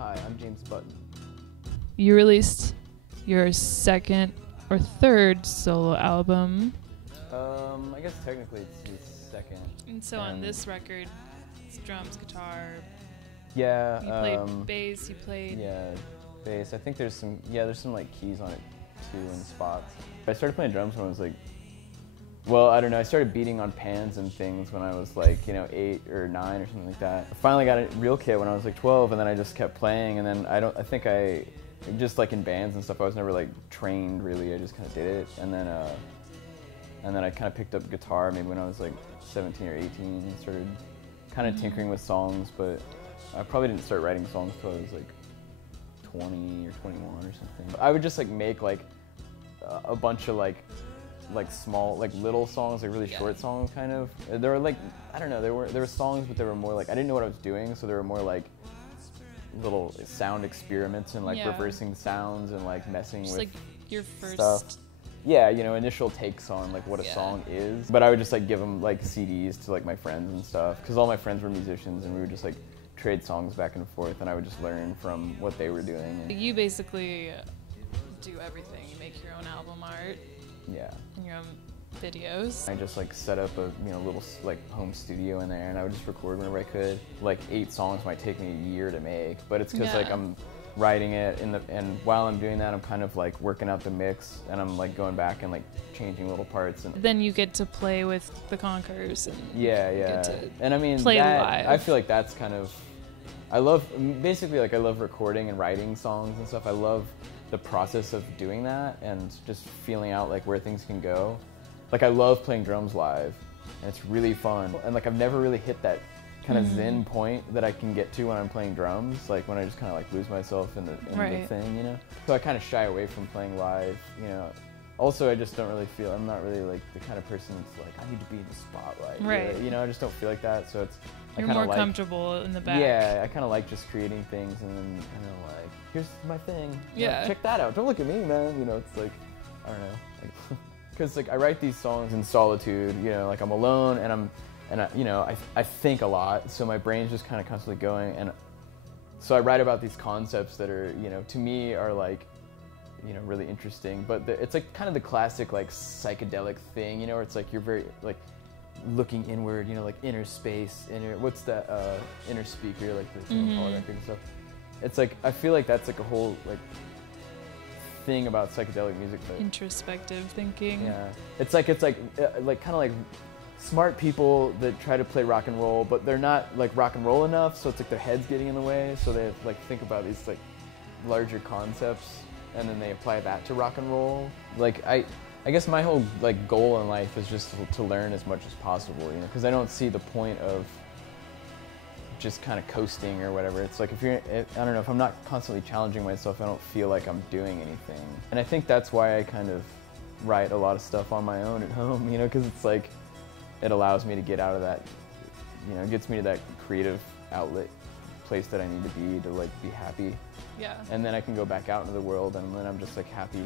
Hi, I'm James Button. You released your second or third solo album. I guess technically it's the second. And so on this record, it's drums, guitar. Yeah. You played bass, you played... Yeah, bass. I think there's some like keys on it too in spots. I started playing drums when I was like, well, I don't know, I started beating on pans and things when I was like, 8 or 9 or something like that. I finally got a real kit when I was like 12, and then I just kept playing, and then I think I just like in bands and stuff, I was never like trained really, I just kind of did it. And then I kind of picked up guitar maybe when I was like 17 or 18 and started kind of tinkering with songs, but I probably didn't start writing songs until I was like 20 or 21 or something. But I would just like make like a bunch of like small, like little songs, like really short songs kind of. There were like, I don't know, there were songs, but they were more like, I didn't know what I was doing, so they were more like little sound experiments and like reversing sounds and like messing just with like your first stuff. Yeah, initial takes on like what a song is. But I would just like give them like CDs to like my friends and stuff, because all my friends were musicians, and we would just like trade songs back and forth, and I would just learn from what they were doing. You basically do everything. You make your own album art. Yeah. And your own videos. I just like set up a little like home studio in there, and I would just record whenever I could. Like 8 songs might take me a year to make, but it's because like I'm writing it and while I'm doing that, I'm kind of like working out the mix, and I'm like going back and like changing little parts. And then you get to play with the Conkers and get to and I mean play live. I feel like that's kind of, I love recording and writing songs and stuff. I love the process of doing that and just feeling out like where things can go. Like I love playing drums live, and it's really fun. And like I've never really hit that kind of zen point that I can get to when I'm playing drums, like when I just kind of like lose myself in the thing, So I kind of shy away from playing live, Also, I just don't really feel, I'm not really like the kind of person that's like, I need to be in the spotlight. Right. I just don't feel like that, so it's... You're more comfortable in the back. Yeah, I kind of like just creating things and then kind of like, here's my thing. Yeah. Like, check that out. Don't look at me, man. It's like, I don't know. Because like I write these songs in solitude, like I'm alone and I think a lot, so my brain's just kind of constantly going, and so I write about these concepts that are, to me are like, really interesting, but it's like kind of the classic like psychedelic thing, where it's like you're very like looking inward, like inner space, what's that inner speaker, like the Paul record and stuff. It's like I feel like that's like a whole like thing about psychedelic music. Introspective thinking. Yeah, it's like kind of like smart people that try to play rock and roll, but they're not like rock and roll enough, so it's like their head's getting in the way, so they like think about these like larger concepts and then they apply that to rock and roll. Like I guess my whole like goal in life is just to learn as much as possible, because I don't see the point of just kind of coasting or whatever. It's like I don't know, if I'm not constantly challenging myself, I don't feel like I'm doing anything. And I think that's why I kind of write a lot of stuff on my own at home, because it's like it allows me to get out of that, it gets me to that creative outlet place that I need to be to like be happy. Yeah. And then I can go back out into the world, and then I'm just like happy.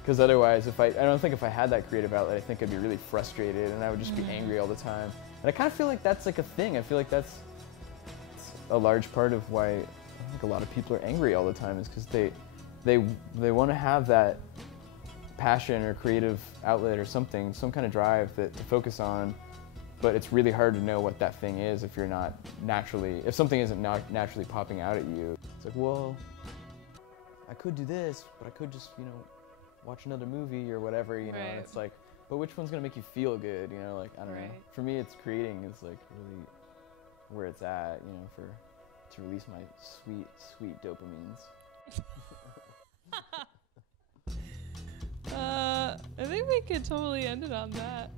Because otherwise, I don't think if I had that creative outlet, I think I'd be really frustrated and I would just be angry all the time. And I kind of feel like that's like a thing. I feel like that's a large part of why I think a lot of people are angry all the time, is because they want to have that passion or creative outlet or something, some kind of drive to focus on, but it's really hard to know what that thing is if you're not naturally, if something isn't naturally popping out at you. It's like, well, I could do this, but I could just, watch another movie or whatever, And it's like, but which one's gonna make you feel good, like, I don't know. For me, it's creating is like really where it's at, to release my sweet, sweet dopamines. I think we could totally end it on that.